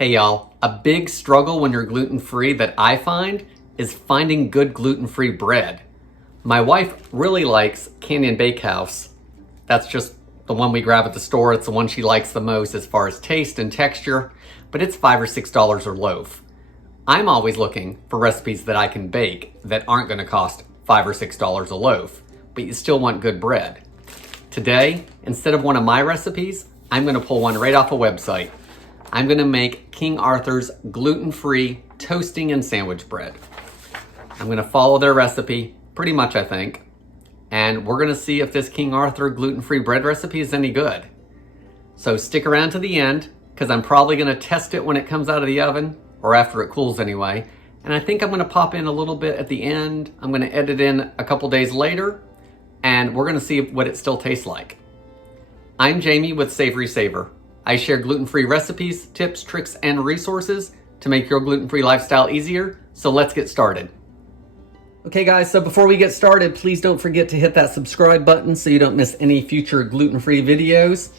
Hey y'all, a big struggle when you're gluten-free that I find is finding good gluten-free bread. My wife really likes Canyon Bakehouse. That's just the one we grab at the store. It's the one she likes the most as far as taste and texture, but it's $5 or $6 a loaf. I'm always looking for recipes that I can bake that aren't gonna cost $5 or $6 a loaf, but you still want good bread. Today, instead of one of my recipes, I'm gonna pull one right off a website. I'm gonna make King Arthur's gluten-free toasting and sandwich bread. I'm gonna follow their recipe, pretty much I think, and we're gonna see if this King Arthur gluten-free bread recipe is any good. So stick around to the end, because I'm probably gonna test it when it comes out of the oven, or after it cools anyway, and I think I'm gonna pop in a little bit at the end. I'm gonna edit in a couple days later, and we're gonna see what it still tastes like. I'm Jamie with SavorySaver. I share gluten-free recipes, tips, tricks, and resources to make your gluten-free lifestyle easier, so let's get started. Okay guys, so before we get started, please don't forget to hit that subscribe button so you don't miss any future gluten-free videos.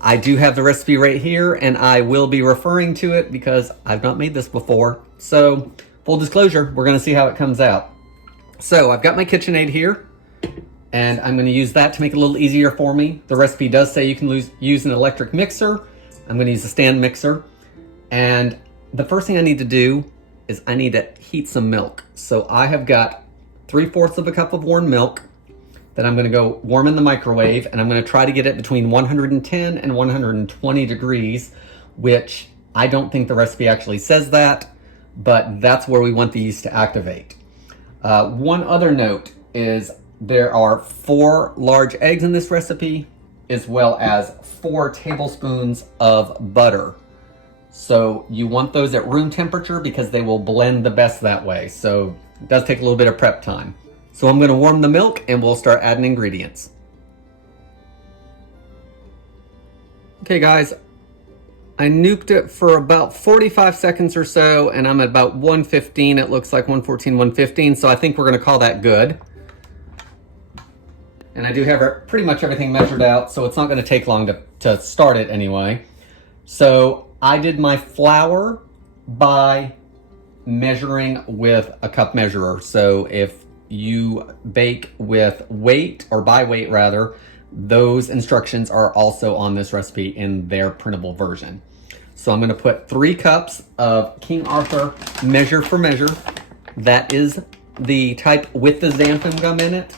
I do have the recipe right here, and I will be referring to it because I've not made this before. So, full disclosure, we're gonna see how it comes out. So, I've got my KitchenAid here, and I'm gonna use that to make it a little easier for me. The recipe does say you can use an electric mixer. I'm gonna use a stand mixer. And the first thing I need to do is I need to heat some milk. So I have got 3/4 of a cup of warm milk that I'm gonna go warm in the microwave, and I'm gonna try to get it between 110 and 120 degrees, which I don't think the recipe actually says that, but that's where we want the yeast to activate. One other note is there are 4 large eggs in this recipe, as well as 4 tablespoons of butter. So you want those at room temperature because they will blend the best that way. So it does take a little bit of prep time. So I'm gonna warm the milk and we'll start adding ingredients. Okay guys, I nuked it for about 45 seconds or so, and I'm at about 115. It looks like 114, 115. So I think we're gonna call that good. And I do have pretty much everything measured out, so it's not gonna take long to start it anyway. So I did my flour by measuring with a cup measurer. So if you bake with weight, or by weight rather, those instructions are also on this recipe in their printable version. So I'm gonna put 3 cups of King Arthur measure for measure. That is the type with the xanthan gum in it.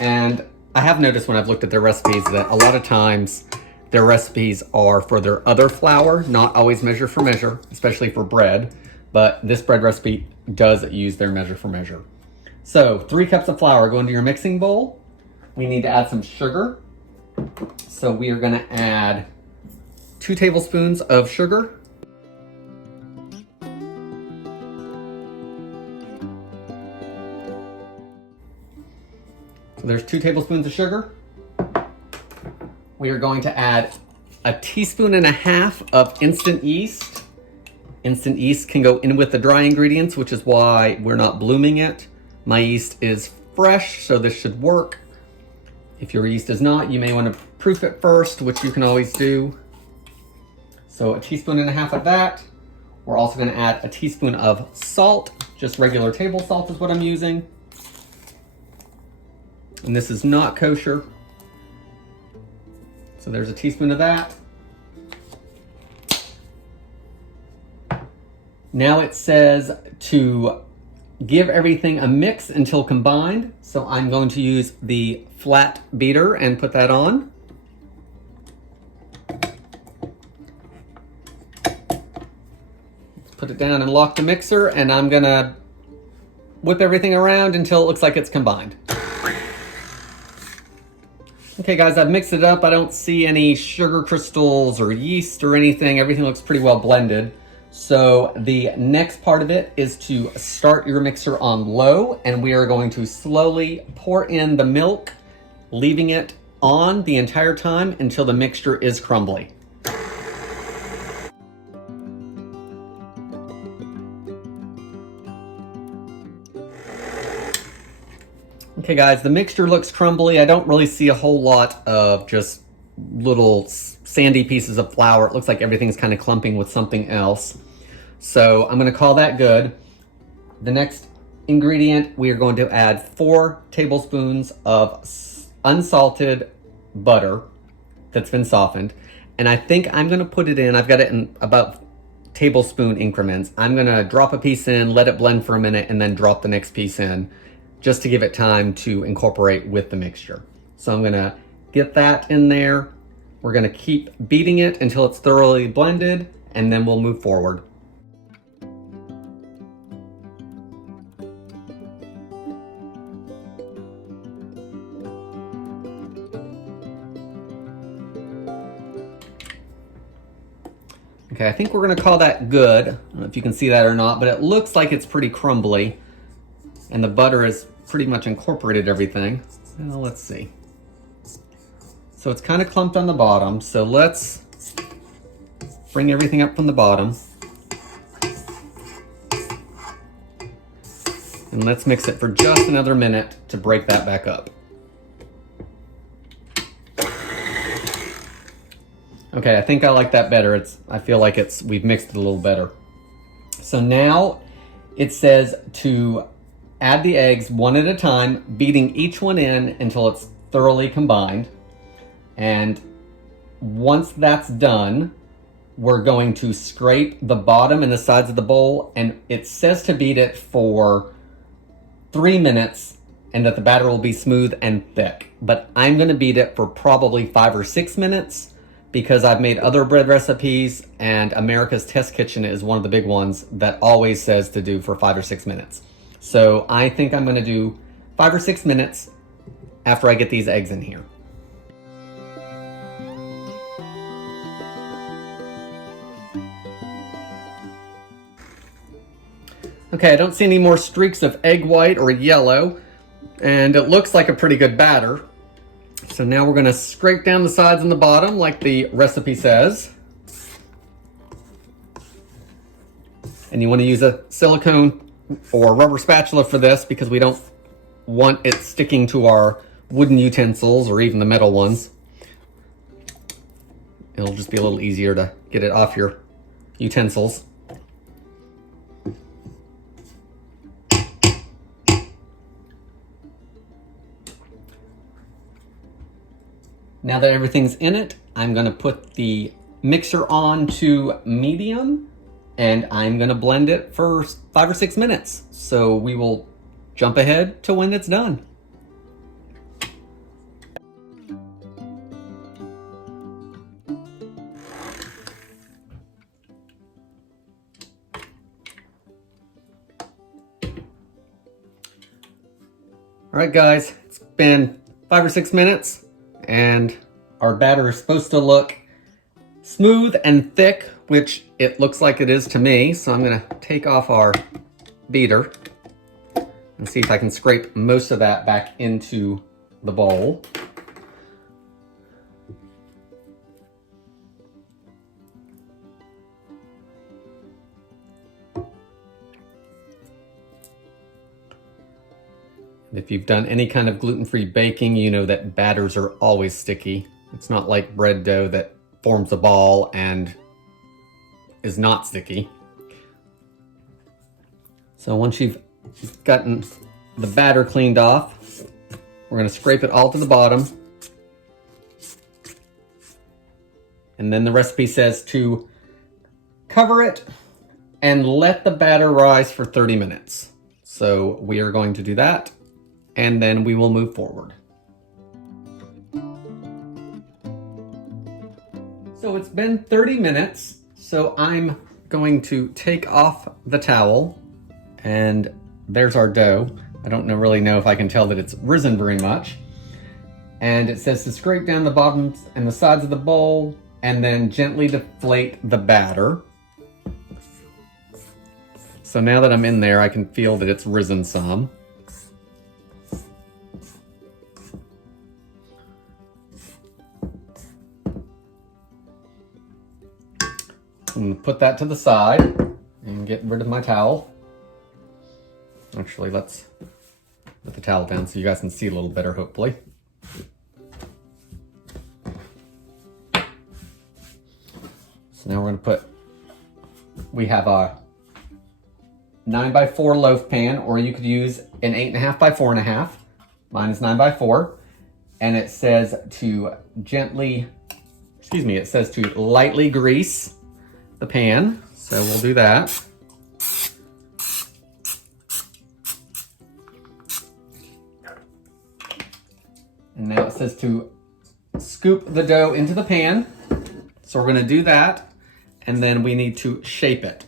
And I have noticed when I've looked at their recipes that a lot of times their recipes are for their other flour, not always measure for measure, especially for bread, but this bread recipe does use their measure for measure. So 3 cups of flour go into your mixing bowl. We need to add some sugar. So we are gonna add 2 tablespoons of sugar. So there's 2 tablespoons of sugar. We are going to add 1.5 teaspoons of instant yeast. Instant yeast can go in with the dry ingredients, which is why we're not blooming it. My yeast is fresh, so this should work. If your yeast is not, you may want to proof it first, which you can always do. So 1.5 teaspoons of that. We're also going to add 1 teaspoon of salt. Just regular table salt is what I'm using. And this is not kosher. So there's 1 teaspoon of that. Now it says to give everything a mix until combined. So I'm going to use the flat beater and put that on. Put it down and lock the mixer, and I'm gonna whip everything around until it looks like it's combined. Okay guys, I've mixed it up. I don't see any sugar crystals or yeast or anything. Everything looks pretty well blended. So the next part of it is to start your mixer on low, and we are going to slowly pour in the milk, leaving it on the entire time until the mixture is crumbly. Okay guys, the mixture looks crumbly. I don't really see a whole lot of just little sandy pieces of flour. It looks like everything's kind of clumping with something else. So I'm gonna call that good. The next ingredient, we are going to add 4 tablespoons of unsalted butter that's been softened. And I think I'm gonna put it in, I've got it in about tablespoon increments. I'm gonna drop a piece in, let it blend for a minute, and then drop the next piece in, just to give it time to incorporate with the mixture. So I'm gonna get that in there. We're gonna keep beating it until it's thoroughly blended, and then we'll move forward. Okay, I think we're gonna call that good. I don't know if you can see that or not, but it looks like it's pretty crumbly, and the butter has pretty much incorporated everything. Well, let's see. So it's kind of clumped on the bottom, so let's bring everything up from the bottom. And let's mix it for just another minute to break that back up. Okay, I think I like that better. I feel like we've mixed it a little better. So now it says to add the eggs one at a time, beating each one in until it's thoroughly combined. And once that's done, we're going to scrape the bottom and the sides of the bowl, and it says to beat it for 3 minutes and that the batter will be smooth and thick. But I'm gonna beat it for probably 5 or 6 minutes because I've made other bread recipes, and America's Test Kitchen is one of the big ones that always says to do for 5 or 6 minutes. So I think I'm gonna do 5 or 6 minutes after I get these eggs in here. Okay, I don't see any more streaks of egg white or yellow, and it looks like a pretty good batter. So now we're gonna scrape down the sides and the bottom like the recipe says. And you wanna use a silicone or rubber spatula for this because we don't want it sticking to our wooden utensils or even the metal ones. It'll just be a little easier to get it off your utensils. Now that everything's in it, I'm gonna put the mixer on to medium, and I'm gonna blend it for 5 or 6 minutes. So we will jump ahead to when it's done. All right, guys, it's been 5 or 6 minutes. And our batter is supposed to look smooth and thick, which it looks like it is to me. So I'm gonna take off our beater and see if I can scrape most of that back into the bowl. If you've done any kind of gluten-free baking, you know that batters are always sticky. It's not like bread dough that forms a ball and is not sticky. So once you've gotten the batter cleaned off, we're gonna scrape it all to the bottom. And then the recipe says to cover it and let the batter rise for 30 minutes. So we are going to do that, and then we will move forward. So it's been 30 minutes, so I'm going to take off the towel, and there's our dough. I don't really know if I can tell that it's risen very much. And it says to scrape down the bottoms and the sides of the bowl, and then gently deflate the batter. So now that I'm in there, I can feel that it's risen some. I'm gonna put that to the side and get rid of my towel. Actually, let's put the towel down so you guys can see a little better, hopefully. So now we're gonna we have a 9x4 loaf pan, or you could use an 8.5 by 4.5. Mine is 9x4. And it says to it says to lightly grease the pan. So we'll do that. And now it says to scoop the dough into the pan. So we're gonna do that. And then we need to shape it.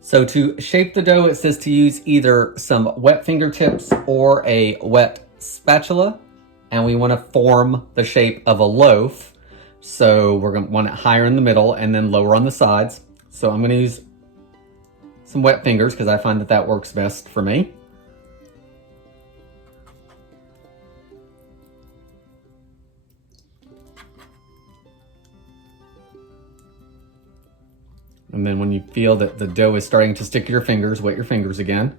So to shape the dough, it says to use either some wet fingertips or a wet spatula. And we want to form the shape of a loaf. So we're going to want it higher in the middle and then lower on the sides. So I'm going to use some wet fingers because I find that that works best for me. And then when you feel that the dough is starting to stick to your fingers, wet your fingers again.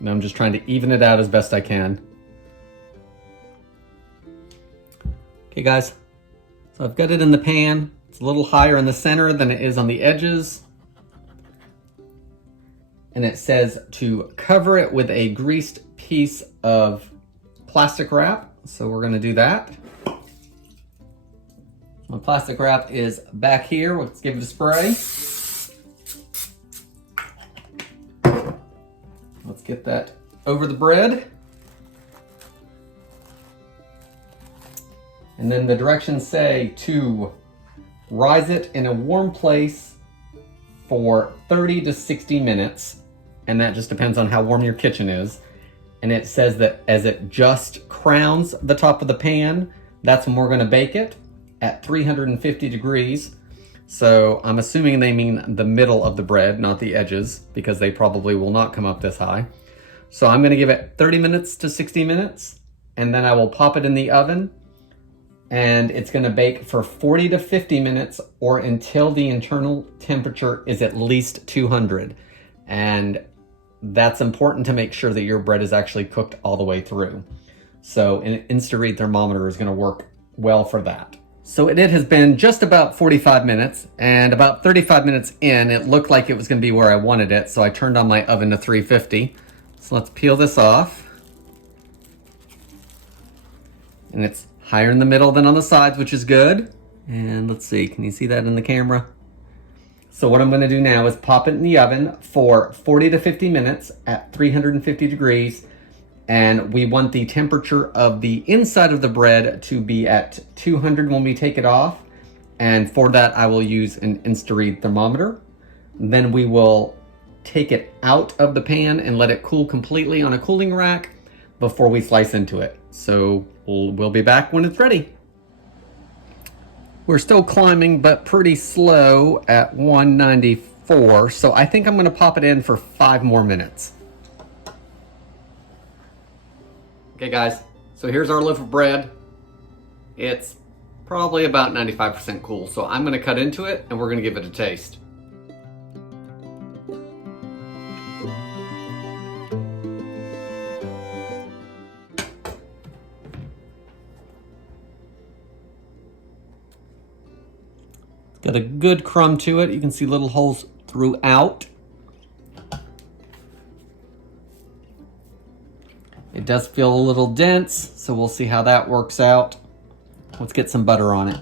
And I'm just trying to even it out as best I can. Okay guys, so I've got it in the pan. It's a little higher in the center than it is on the edges. And it says to cover it with a greased piece of plastic wrap. So we're gonna do that. My plastic wrap is back here. Let's give it a spray. Let's get that over the bread. And then the directions say to rise it in a warm place for 30 to 60 minutes. And that just depends on how warm your kitchen is. And it says that as it just crowns the top of the pan, that's when we're gonna bake it at 350 degrees. So I'm assuming they mean the middle of the bread, not the edges, because they probably will not come up this high. So I'm gonna give it 30 minutes to 60 minutes, and then I will pop it in the oven, and it's gonna bake for 40 to 50 minutes or until the internal temperature is at least 200. And that's important to make sure that your bread is actually cooked all the way through. So an Insta-Read thermometer is gonna work well for that. So it has been just about 45 minutes, and about 35 minutes in, it looked like it was gonna be where I wanted it, so I turned on my oven to 350. So let's peel this off. And it's higher in the middle than on the sides, which is good. And let's see, can you see that in the camera? So what I'm gonna do now is pop it in the oven for 40 to 50 minutes at 350 degrees. And we want the temperature of the inside of the bread to be at 200 when we take it off. And for that, I will use an Insta-Read thermometer. Then we will take it out of the pan and let it cool completely on a cooling rack before we slice into it. So we'll be back when it's ready. We're still climbing, but pretty slow at 194. So I think I'm gonna pop it in for 5 more minutes. Okay guys, so here's our loaf of bread. It's probably about 95% cool, so I'm gonna cut into it and we're gonna give it a taste. It's got a good crumb to it. You can see little holes throughout. It does feel a little dense, so we'll see how that works out. Let's get some butter on it.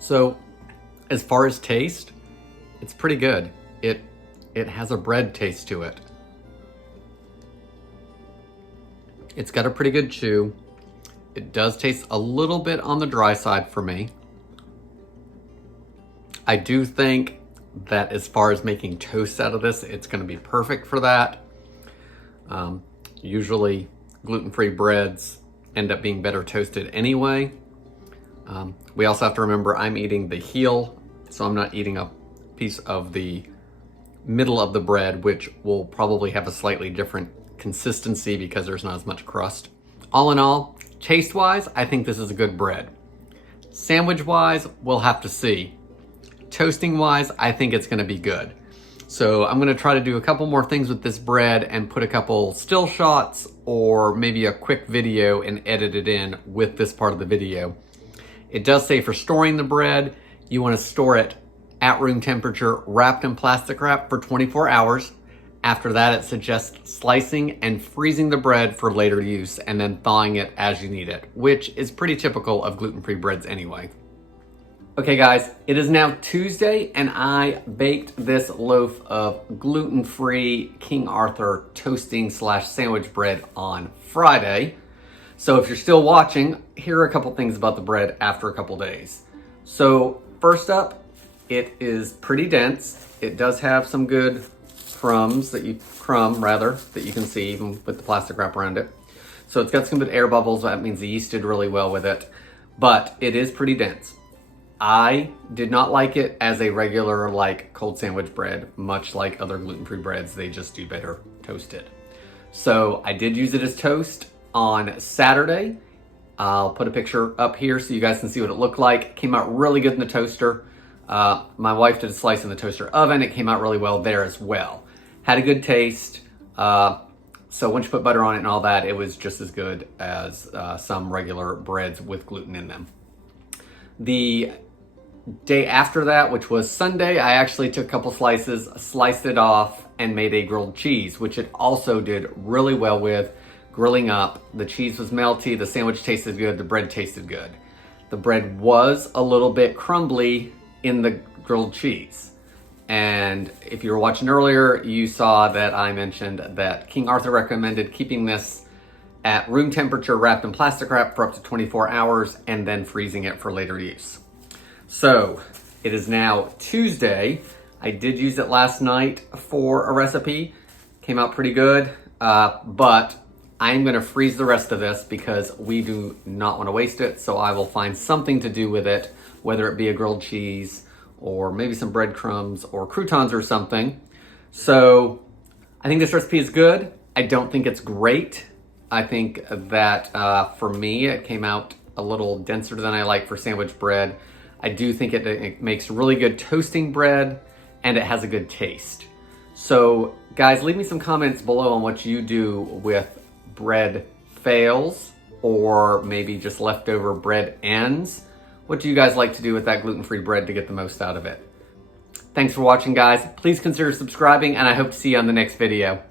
So, as far as taste, it's pretty good. It has a bread taste to it. It's got a pretty good chew. It does taste a little bit on the dry side for me. I do think that as far as making toast out of this, it's gonna be perfect for that. Usually gluten-free breads end up being better toasted anyway. We also have to remember I'm eating the heel, so I'm not eating a piece of the middle of the bread, which will probably have a slightly different consistency because there's not as much crust. All in all, taste-wise, I think this is a good bread. Sandwich-wise, we'll have to see. Toasting-wise, I think it's gonna be good. So I'm gonna try to do a couple more things with this bread and put a couple still shots or maybe a quick video and edit it in with this part of the video. It does say for storing the bread, you wanna store it at room temperature, wrapped in plastic wrap for 24 hours. After that, it suggests slicing and freezing the bread for later use and then thawing it as you need it, which is pretty typical of gluten-free breads anyway. Okay guys, it is now Tuesday and I baked this loaf of gluten-free King Arthur toasting / sandwich bread on Friday. So if you're still watching, here are a couple things about the bread after a couple days. So first up, it is pretty dense. It does have some good crumbs that you can see even with the plastic wrap around it. So it's got some good air bubbles. That means the yeast did really well with it, but it is pretty dense. I did not like it as a regular cold sandwich bread, much like other gluten-free breads. They just do better toasted. So I did use it as toast on Saturday. I'll put a picture up here so you guys can see what it looked like. It came out really good in the toaster. My wife did a slice in the toaster oven. It came out really well there as well. Had a good taste. So once you put butter on it and all that, it was just as good as some regular breads with gluten in them. The day after that, which was Sunday, I actually took a couple slices, sliced it off, and made a grilled cheese, which it also did really well with grilling up. The cheese was melty, the sandwich tasted good, the bread tasted good. The bread was a little bit crumbly in the grilled cheese. And if you were watching earlier, you saw that I mentioned that King Arthur recommended keeping this at room temperature wrapped in plastic wrap for up to 24 hours and then freezing it for later use. So it is now Tuesday. I did use it last night for a recipe. Came out pretty good, but I'm gonna freeze the rest of this because we do not wanna waste it. So I will find something to do with it, whether it be a grilled cheese or maybe some breadcrumbs or croutons or something. So I think this recipe is good. I don't think it's great. I think that for me, it came out a little denser than I like for sandwich bread. I do think it makes really good toasting bread and it has a good taste. So guys, leave me some comments below on what you do with bread fails or maybe just leftover bread ends. What do you guys like to do with that gluten-free bread to get the most out of it? Thanks for watching, guys. Please consider subscribing and I hope to see you on the next video.